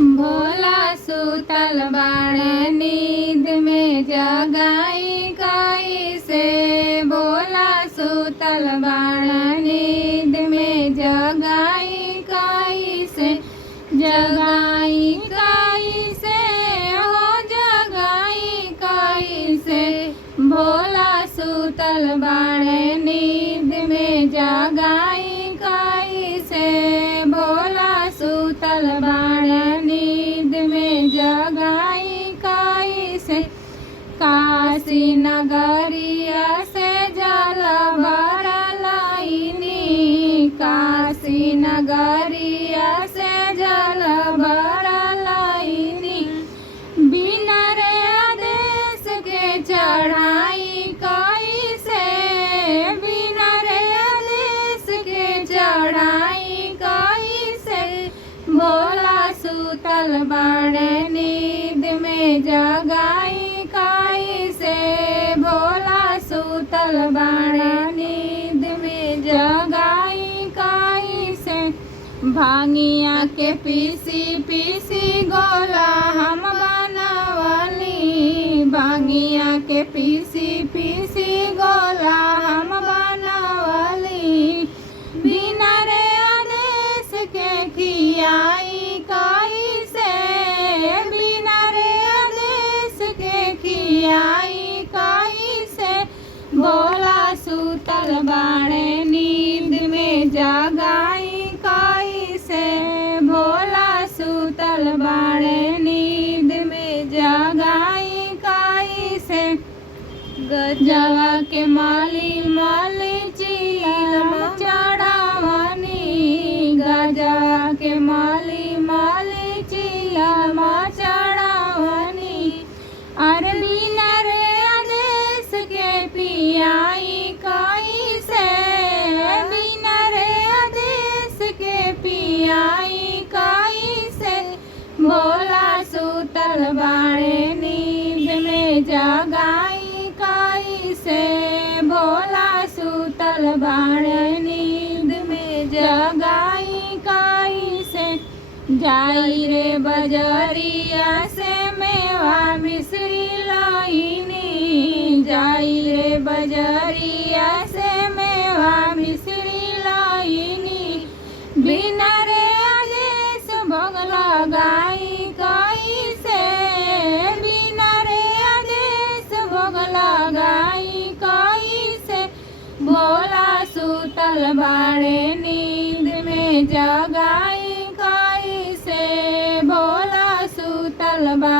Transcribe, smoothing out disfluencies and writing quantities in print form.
भोला सुतल बाड़े नींद में जगाई कैसे। भोला सुतल बाड़े नींद में जगाई कैसे। जगाई कैसे हो जगाई कैसे। भोला सुतल बाड़े नींद में जगाई कैसे। भोला सुतल बाड़े नींद में जगाई कैसे। काशी नगरिया से जल भरलइनी। काशी नगरिया से जल भरलइनी। बिना रे आदेश के चढ़ाई कैसे। बिना रे आदेश के चढ़ाई कैसे। भोला सुतल बाड़े नींद में जगाई कैसे। भोला सुतल बाड़े नींद में जगाई कैसे। भांगिया के पीसी पीसी गोला हम बनवली। भांगिया के पीसी पीसी गोला हम बनवली। बिना रे आदेश के खियाई कैसे। बिना रे आदेश के खियाई कैसे। भोला सुतल बाड़े नींद में जगाई कैसे। भोला सुतल बाड़े नींद में जगाई कैसे। गजवा के माली माली चीलम चढ़ावनी। गजवा के माली माली चीलम चढ़ावनी। अरे बिना रे आदेश के पियाई कैसे। बिना रे आदेश के पियाई कैसे। भोला सुतल बाड़े नींद में जगाई कैसे। भोला सुतल बाड़े नींद में जगाई कैसे। जाई रे बजरिया से मेवा मिश्री लईनी। जाई रे बजरिया से मेवा मिश्री लईनी। बिना रे आदेश भोग लगाई कैसे। बिना रे आदेश भोग लगाई कैसे। भोला सुतल बाड़े नींद में जगाई कैसे। भोला सुतल बा